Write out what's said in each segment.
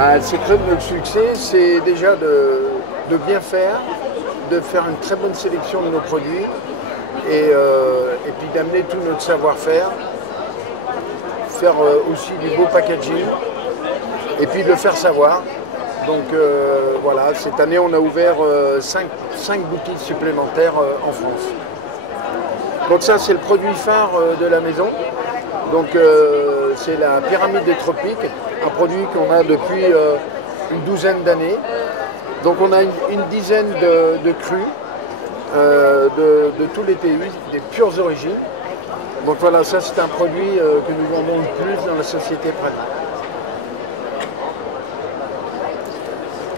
Le secret de notre succès, c'est déjà de bien faire, de faire une très bonne sélection de nos produits et puis d'amener tout notre savoir-faire, faire aussi du beau packaging et puis de le faire savoir. Donc voilà, cette année on a ouvert 5 boutiques supplémentaires en France. Donc ça c'est le produit phare de la maison. Donc c'est la pyramide des tropiques, un produit qu'on a depuis une douzaine d'années. Donc on a une dizaine de crus de tous les pays, des pures origines. Donc voilà, ça c'est un produit que nous vendons le plus dans la société Praline.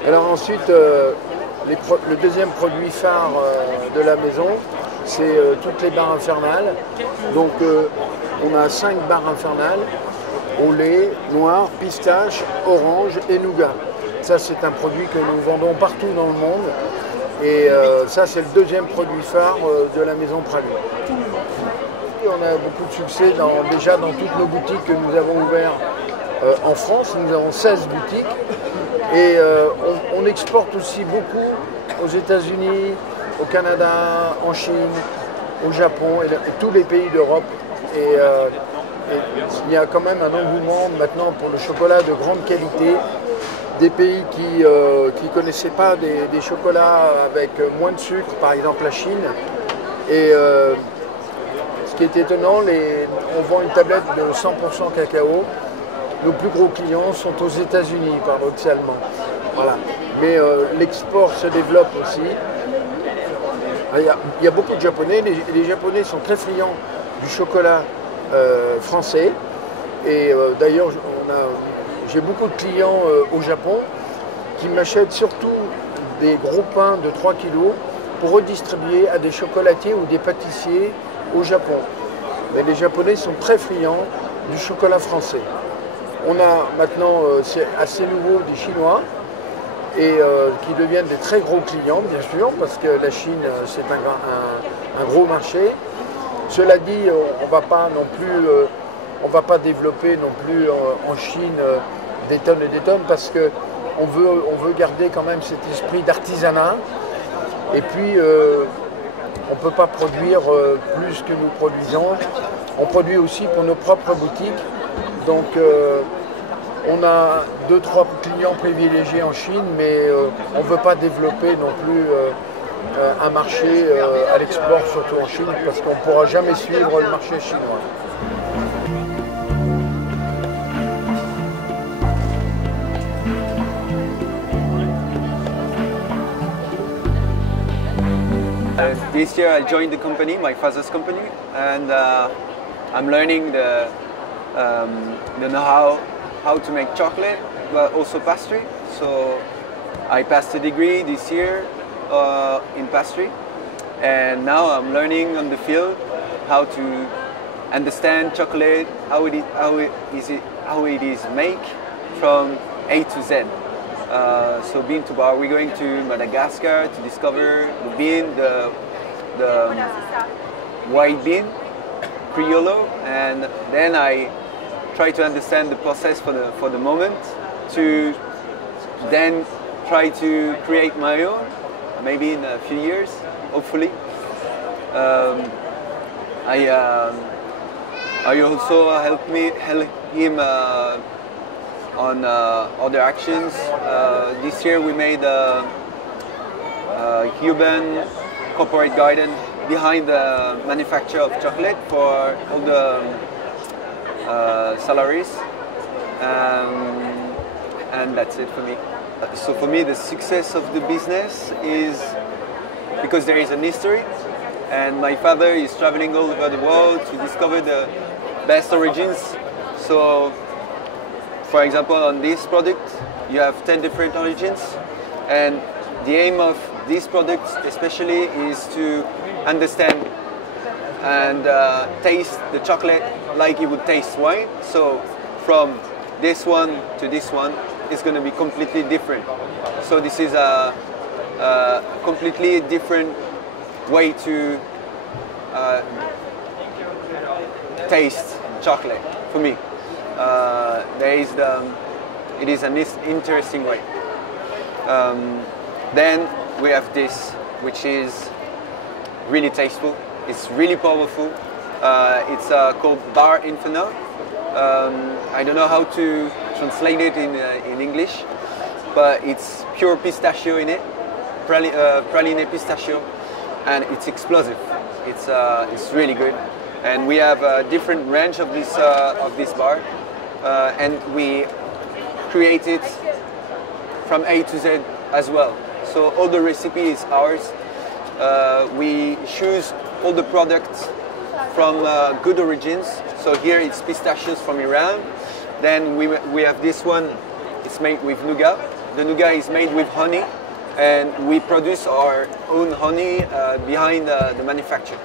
Alors ensuite, le deuxième produit phare de la maison, c'est toutes les barres infernales. Donc on a 5 barres infernales au lait, noir, pistache, orange et nougat. Ça c'est un produit que nous vendons partout dans le monde. Et ça c'est le deuxième produit phare de la maison Praline. On a beaucoup de succès déjà dans toutes nos boutiques que nous avons ouvertes en France. Nous avons 16 boutiques. Et on exporte aussi beaucoup aux États-Unis, au Canada, en Chine, au Japon et tous les pays d'Europe. Et il y a quand même un engouement maintenant pour le chocolat de grande qualité. Des pays qui ne connaissaient pas des chocolats avec moins de sucre, par exemple la Chine. Et ce qui est étonnant, on vend une tablette de 100% cacao. Nos plus gros clients sont aux États-Unis, paradoxalement. Voilà. Mais l'export se développe aussi. Il y a beaucoup de Japonais. Les Japonais sont très friands du chocolat français. Et d'ailleurs, j'ai beaucoup de clients au Japon qui m'achètent surtout des gros pains de 3 kg pour redistribuer à des chocolatiers ou des pâtissiers au Japon. Mais les Japonais sont très friands du chocolat français. On a maintenant, c'est assez nouveau, des Chinois et qui deviennent des très gros clients, bien sûr, parce que la Chine, c'est un gros marché. Cela dit, on ne va pas non plus, on va pas développer non plus en Chine des tonnes et des tonnes, parce qu'on veut garder quand même cet esprit d'artisanat. Et puis, on ne peut pas produire plus que nous produisons. On produit aussi pour nos propres boutiques. Donc on a 2-3 clients privilégiés en Chine, mais on ne veut pas développer non plus un marché à l'export, surtout en Chine, parce qu'on ne pourra jamais suivre le marché chinois. This year I joined the company, my father's company, and I'm learning the know-how to make chocolate, but also pastry. So I passed a degree this year in pastry, and now I'm learning on the field how to understand chocolate, how it is made from A to Z. So bean to bar, we're going to Madagascar to discover the bean, the white bean, Criollo, and then I try to understand the process for the moment, to then try to create my own, maybe in a few years, hopefully. I also help him on other actions. This year we made a urban corporate garden behind the manufacture of chocolate for all the salaries, and that's it for me. So for me the success of the business is because there is an history, and my father is traveling all over the world to discover the best origins. So for example, on this product you have 10 different origins, and the aim of these products especially is to understand and taste the chocolate like you would taste wine. So from this one to this one is going to be completely different. So this is a completely different way to taste chocolate for me. There is it is an interesting way. Then we have this, which is really tasteful. It's really powerful. It's called Bar Inferno. I don't know how to translate it in English, but it's pure pistachio in it, praline pistachio, and it's explosive. It's really good, and we have a different range of this bar, and we create it from A to Z as well. So all the recipe is ours. We choose all the products from good origins. So here it's pistachios from Iran. Then we have this one, it's made with nougat. The nougat is made with honey, and we produce our own honey behind the manufacture.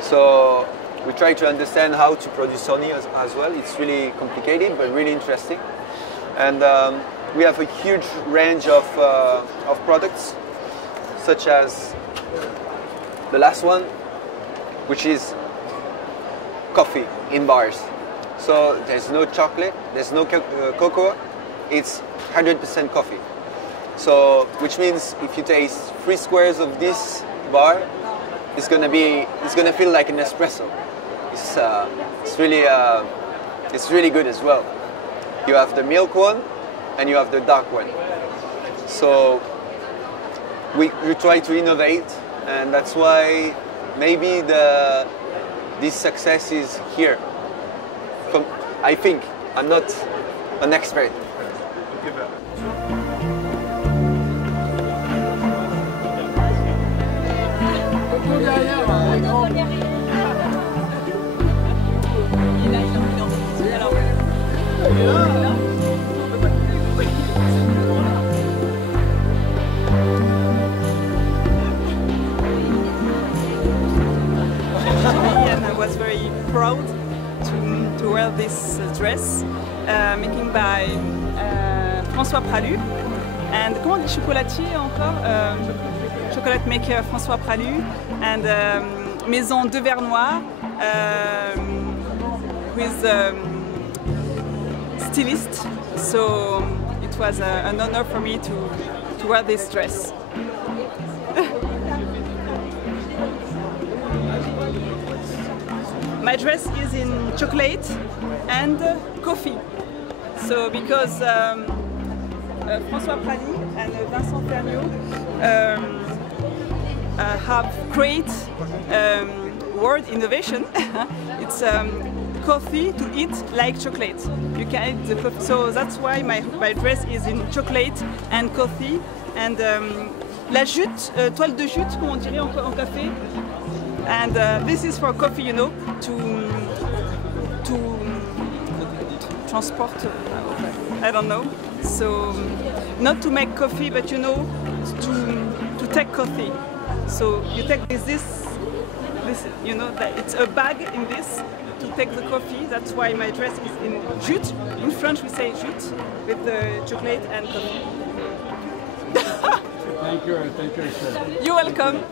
So we try to understand how to produce honey as well. It's really complicated, but really interesting. And we have a huge range of products, such as the last one, which is coffee in bars. So there's no chocolate, there's no cocoa, it's 100% coffee. So, which means if you taste 3 squares of this bar, it's gonna feel like an espresso. It's really good as well. You have the milk one, and you have the dark one. So we try to innovate, and that's why maybe this success is here. I think. I'm not an expert. And I was very proud to wear this dress, making by François Pralu. And comment on dit chocolatier encore? Chocolate maker François Pralu, and Maison de Vernois with stylist. So it was an honor for me to wear this dress. My dress is in chocolate and coffee. So because François Pralu and Vincent Ferniaud have great word innovation. It's coffee to eat like chocolate. You can eat the coffee. So that's why my dress is in chocolate and coffee. And la jute, toile de jute, comme on dirait en café. And this is for coffee, you know, to transport, I don't know. So not to make coffee, but you know, to take coffee. So you take this, you know, that it's a bag in this to take the coffee. That's why my dress is in jute. In French we say jute, with the chocolate and coffee. Thank you, sir. You're welcome.